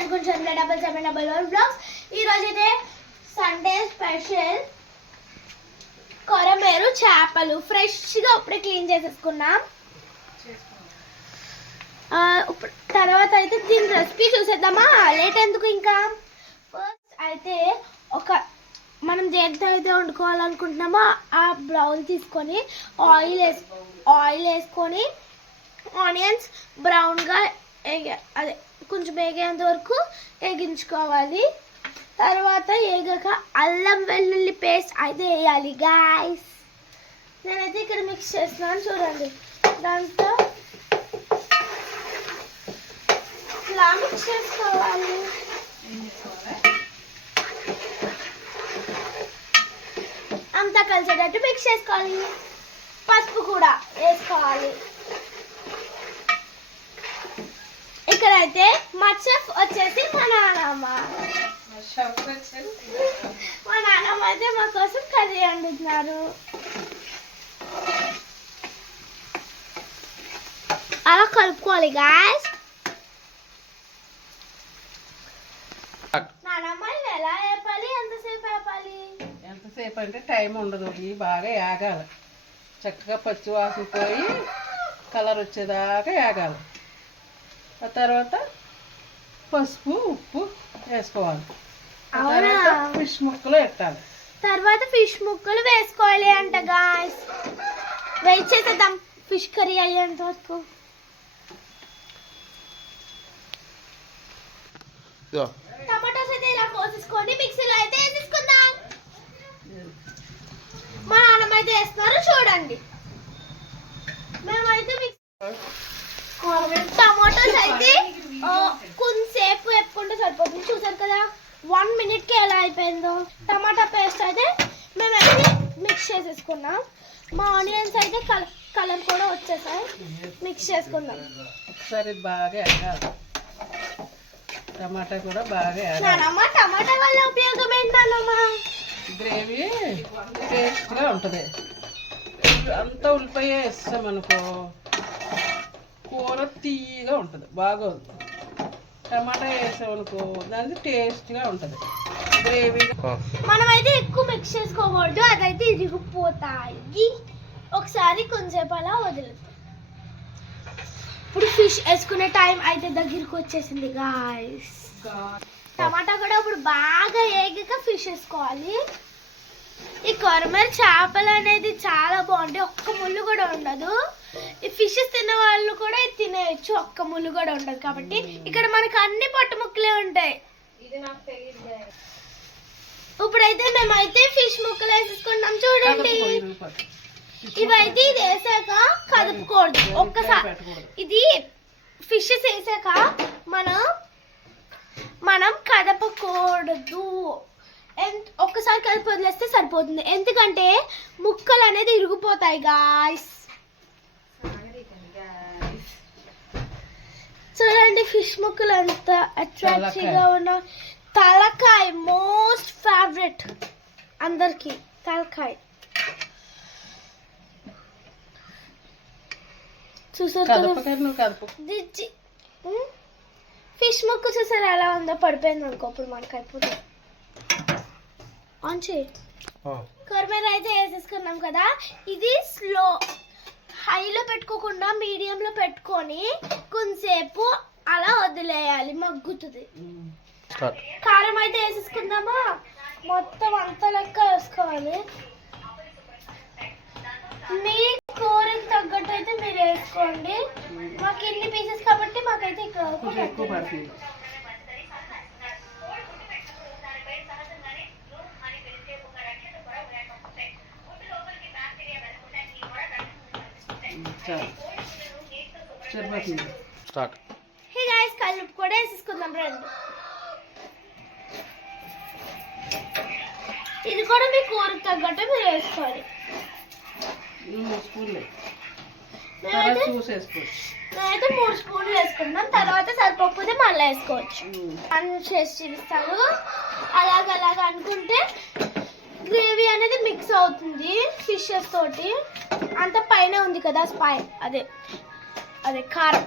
అనుకుంటున్నాను 7777 బ్లాగ్స్. ఈ రోజు అయితే సండే స్పెషల్ కొరమేరు చేపలు ఫ్రెష్గా ఇప్పుడే క్లీన్ చేసేసుకున్నాం. తర్వాత అయితే దీని రెసిపీ చూసేద్దామా, లేట్ ఎందుకు ఇంకా. ఫస్ట్ అయితే మనం దేంతో అయితే వండుకోవాలనుకుంటున్నామో ఆ బ్రౌన్ తీసుకొని ఆయిల్ వేసుకొని ఆనియన్స్ బ్రౌన్గా అదే కొంచెం వేగేంత వరకు వేగించుకోవాలి. తర్వాత వేగాక అల్లం వెల్లుల్లి పేస్ట్ అయితే వేయాలి గాయస్. నేనైతే ఇక్కడ మిక్స్ చేస్తున్నాను చూడండి. దాంతో ఇలా మిక్స్ చేసుకోవాలి. అంతా కలిసేటట్టు మిక్స్ చేసుకోవాలి. పసుపు కూడా వేసుకోవాలి. ఇక్కడైతే మా చెఫ్ వచ్చేసి మా నాన్నమ్మ అయితే మా కోసం కర్రీ వండుతున్నారు. అలా కలుపుకోవాలి గాయస్. నాన్నమ్మ ఎలా వేపాలి, ఎంతసేపు వేపాలి? ఎంతసేపు అంటే టైం ఉండదు, ఇవి బాగా యాగాలి. చక్కగా పచ్చి వాసన పోయి కలర్ వచ్చేదాకా యాగాలి. ఆ తర్వాత పసుపు ఉప్పు వేసుకోవాలి. ఫిష్ ముక్కలు పెట్టాలి. తర్వాత ఫిష్ ముక్కలు వేసుకోవాలి అంట గాయస్. వెయిట్ చేసేద్దాం ఫిష్ కర్రీ అయ్యేంత వరకు. టమాటోస్ అయితే ఇలా కోసేసుకొని మిక్సీలో అయితే వేసేసుకుందాం. మా నాన్నమ్మ అయితే వేస్తున్నారు చూడండి. మేమైతే టమాటోస్ అయితే కొంతసేపు వేపుకుంటే సరిపోతుంది. చూసారు కదా 1 minute ఎలా అయిపోయిందో. టమాటా పేస్ట్ అయితే మేమైతే మిక్స్ చేసేసుకున్నాం. మా ఆనియన్స్ అయితే కలర్ కూడా వచ్చేసాయి. మిక్స్ చేసుకుందాం ఒకసారి బాగా వేగాలి. టమాటా కూడా బాగా నానమ్మ టమాటా వల్ల ఉపయోగం ఏంటమ్మా? గ్రేవీ టేస్ట్గా ఉంటుంది. అంతా ఉల్లిపాయ వేస్తామనుకో కూర తీయగా ఉంటుంది, బాగోదు. టమాటా వేసామనుకో దానికి టేస్ట్గా ఉంటుంది గ్రేవీ. మనమైతే ఎక్కువ మిక్స్ చేసుకోకూడదు, అదైతే ఇరిగిపోతాయి. ఒకసారి కొంచెంసేపు అలా వదులుతాం. ఇప్పుడు ఫిష్ వేసుకునే టైం అయితే దగ్గరికి వచ్చేసింది గాయస్. టమాటా కూడా ఇప్పుడు బాగా వేగాక ఫిష్ వేసుకోవాలి. ఈ కొరమేరు చేపలు అనేది చాలా బాగుంటాయి, ఒక్క ముళ్ళు కూడా ఉండదు. ఈ ఫిషెస్ తిన్న వాళ్ళు కూడా తినేయచ్చు, ఒక్క ముళ్ళు కూడా ఉండదు. కాబట్టి ఇక్కడ మనకు అన్ని పట్టు ముక్కలే ఉంటాయి. ఇప్పుడైతే మేమైతే ఫిష్ ముక్కలు వేసేసుకుంటాం చూడండి. ఇవైతే ఇది వేసాక కదుపుకూడదు. ఒక్కసారి ఇది ఫిషెస్ వేసాక మనం కదపకూడదు. ఒక్కసారి కలిపి వదిలేస్తే సరిపోతుంది, ఎందుకంటే ముక్కలు అనేది ఇరిగిపోతాయి గాయస్. చూడండి ఫిష్ ముక్కలు అంత అట్రాక్టివ్గా ఉన్న. తలకాయ మోస్ట్ ఫేవరెట్ అందరికి, తలకాయ. చూసారు ఫిష్ ముక్క చూసారు ఎలా ఉందో, పడిపోయింది అనుకో అప్పుడు మనకి అయిపోతుంది. ఆన్ చేయి. కొరమేరు అయితే వేసేసుకున్నాం కదా. ఇది స్లో హైలో పెట్టుకోకుండా మీడియంలో పెట్టుకొని కొంతసేపు అలా వదిలేయాలి, మగ్గుతుంది. కారం అయితే వేసేసుకుందామా, మొత్తం అంత లెక్క వేసుకోవాలి. మీ కూరకి తగ్గట్టు అయితే మీరు వేసుకోండి. మాకు ఎన్ని పీసెస్ కాబట్టి మాకైతే ఇక్కడ ఎక్కువ పడుతుంది. హే గాయ్స్, కలుపు కూడా వేసేసుకుందాం రండి. ఇది కూడా మీ కూరకు తగ్గట్టు మీరు వేసుకోవాలి. నేనైతే 3 స్పూన్లు వేసుకుంటాం. తర్వాత సరిపోకపోతే మళ్ళీ వేసుకోవచ్చు. అన్ని చేసి చూపిస్తాను. అలాగ అనుకుంటే గ్రేవీ అనేది మిక్స్ అవుతుంది ఫిషెస్ తోటి. అంత పైన ఉంది కదా అదే కారం.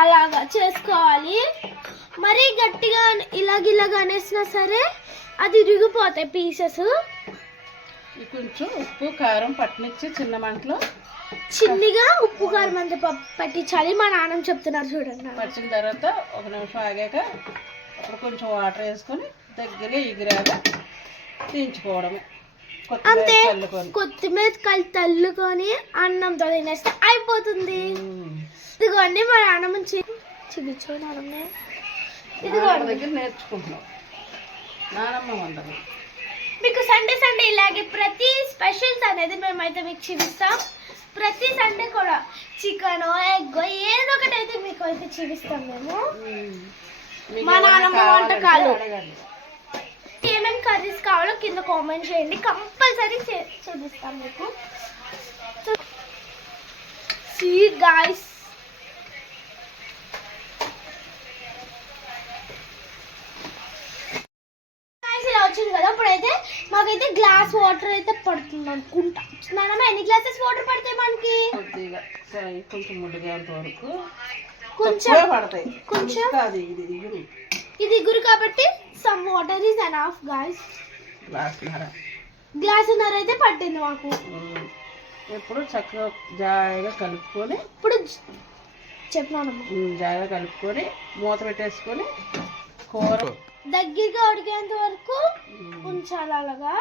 అలాగా చేసుకోవాలి. మరీ గట్టిగా ఇలాగ అనేసినా సరే అది ఇరిగిపోతాయి పీసెస్. కొంచెం ఉప్పు కారం పట్టనిచ్చి చిన్న మంటలో చిన్నగా ఉప్పు కారం అంత పట్టించాలి. మా నాన్న చెప్తున్నారు చూడండి. పట్టిన తర్వాత ఒక నిమిషం ఆగాక అప్పుడు కొంచెం వాటర్ వేసుకొని దగ్గర ఎగిరాక దించుకోవడమే. అంతే, కొత్తిమీర కలిపి తల్లుకొని అన్నంతో తినేస్తే అయిపోతుంది. ఇదిగోండి మా నాన్నమ్మ చూపించు. నాన్నమ్మ ఇదిగోండి దగ్గర నేర్చుకుంటున్నాం. నానమ్మ వంటలు మీకు సండే సండే ఇలాగే ప్రతి స్పెషల్స్ అనేది మేమైతే మీకు చూపిస్తాం. ప్రతి సండే కూడా చికెన్ ఎగ్ ఏదో ఒకటి అయితే మీకు అయితే చూపిస్తాం మేము. మా నాన్నమ్మ వంటకాలు ఏమేమి కర్రీస్ కావాలో కింద కామెంట్ చేయండి, కంపల్సరీ చూపిస్తాం మీకు. సీ గాయ్స్, ఇలా వచ్చింది కదా. ఇప్పుడైతే మాకైతే గ్లాస్ వాటర్ అయితే పడుతుంది అనుకుంటా. నాన్నమ్మ ఎన్ని గ్లాసెస్ వాటర్ పడతాయి మనకి? కొంచెం ముడిగేంత వరకు కొంచెం పడతాయి. కొంచెం ఇది ఇగురు కాబట్టి some water is enough guys. గ్లాసున్నర అయితే పట్టింది మాకు. ఎప్పుడు చక్కగా జాయిగా కలుపుకొని ఇప్పుడు చెప్పినాను జాయిగా కలుపుకొని మూత పెట్టేసుకొని కూర దగ్గరగా ఉడికేంత వరకు ఉంచాలి. అలాగా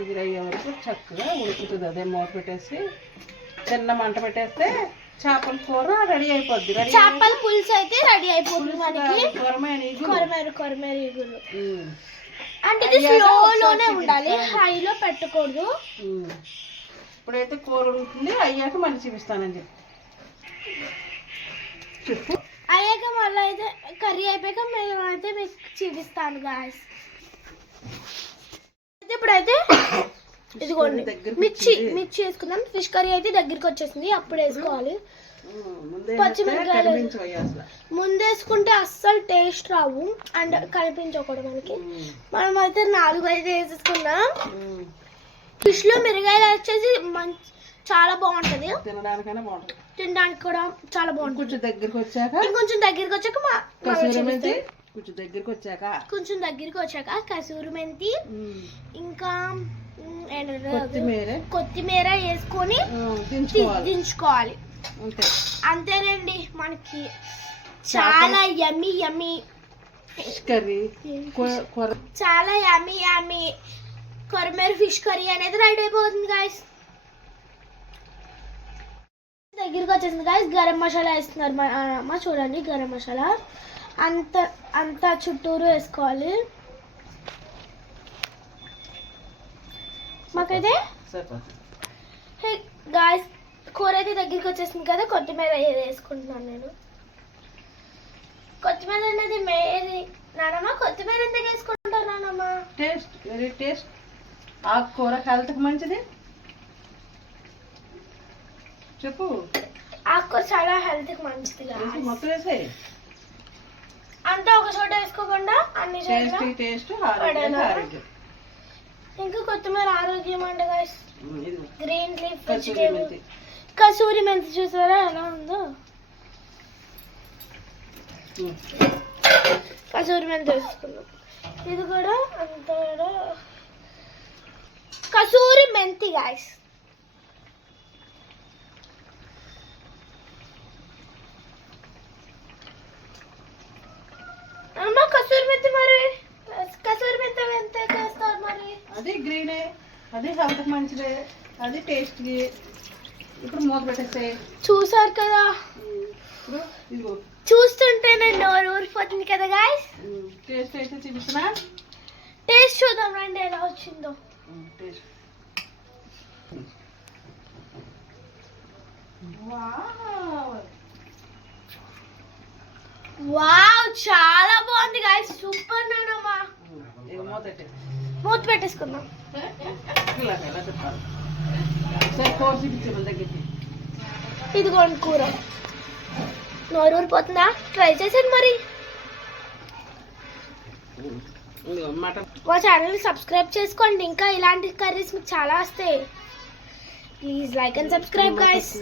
ఎగిరయ్యే వరకు చక్కగా ఉడుకుతుంది. అదే మూత పెట్టేసి చిన్న మంట పెట్టేస్తే చేపల కూర రెడీ అయిపోద్ది. చేపల పులుసు అయితే రెడీ అయిపోతుంది మనకి. కొరమేరు ఇగురు అంటే ఇది స్లోలోనే ఉండాలి, హైలో పెట్టకూడదు. ఇప్పుడైతే కూర ఉంటుంది, అయ్యాక మళ్ళీ చూపిస్తానని చెప్పు. అయ్యాక మళ్ళీ అయితే కర్రీ అయిపోయాక మేమైతే మీకు చూపిస్తాను గాయస్. ఇప్పుడైతే ఇదిగోండి మిర్చి వేసుకుందాం. ఫిష్ కర్రీ అయితే దగ్గరికి వచ్చేసింది, అప్పుడు వేసుకోవాలి. పచ్చిమిరపకాయలు ముందేసుకుంటే అస్సలు టేస్ట్ రావు అండ్ కనిపించకూడదు మనకి. మనం అయితే 4-5 వేసేసుకున్నాం. ఫిష్ లో మిరగాయలు వచ్చేసి చాలా బాగుంటది, తినడానికి కూడా చాలా బాగుంటుంది. కొంచెం దగ్గరికి వచ్చాక కొంచెం దగ్గరికి వచ్చాక కసూరి మెంతి ఇంకా కొత్తిమీర వేసుకొని దించుకోవాలి. అంతేనండి, మనకి చాలా యమ్మీ యమ్మీ కర్రీ, చాలా యమ్మీ యమ్మీ కొరమేరు ఫిష్ కర్రీ అనేది రెడీ అయిపోతుంది గాయస్. దగ్గరికి వచ్చేసింది గాయస్. గరం మసాలా వేస్తున్నారు మా అమ్మ. చూడండి, గరం మసాలా అంతా చుట్టూరు వేసుకోవాలి. మాకైతే గాయస్ కూర అయితే దగ్గరికి వచ్చేసింది కదా. కొత్తిమీర వేసుకుంటున్నాను నేను. కొత్తిమీర అనేది మేది నానమ్మ. కొత్తిమీర ఎందుకు వేసుకుంటారు నానమ్మ? Taste, very taste. ఆకుకూర హెల్త్కి మంచిది. చెప్పు. ఆకుకూర చాలా హెల్త్కి మంచిది. మొత్తం వేసాయి అంతా ఒక చోట వేసుకోకుండా అన్ని ఇంకా కొత్తిమీర ఆరోగ్యం అండి guys. Green leaf vegetable kasuri మెంతి చూసారా ఎలా ఉందో? కసూరి మెంతి వేసుకున్నాం. ఇది కూడా అంత కసూరి మెంతి గాయస్. అమ్మ కసూరి మెంతి మరి కసూరి మెంతి ఎంత వేస్తారు మరి? అది గ్రీనే, అది హెల్త్కి మంచిదే, అది టేస్ట్కి. ఇప్పుడు మూత పెట్టేస్తాయి. చూసారు కదా, చూస్తుంటే నేను నోరు ఊరిపోతుంది కదా గాయస్. టేస్ట్ అయితే చూపిస్తున్నా. టేస్ట్ చూద్దాం రండి ఎలా వచ్చిందో. వావ్, చాలా బాగుంది గాయస్. సూపర్ నానమ్మా. మూత పెట్టేసుకుందాం. ఇదిగోండి కూర. నోరు ఊరిపోతుందా? ట్రై చేసాను మరి. మా ఛానల్ని సబ్స్క్రైబ్ చేసుకోండి, ఇంకా ఇలాంటి కర్రీస్ మీకు చాలా వస్తాయి. Please like and subscribe guys.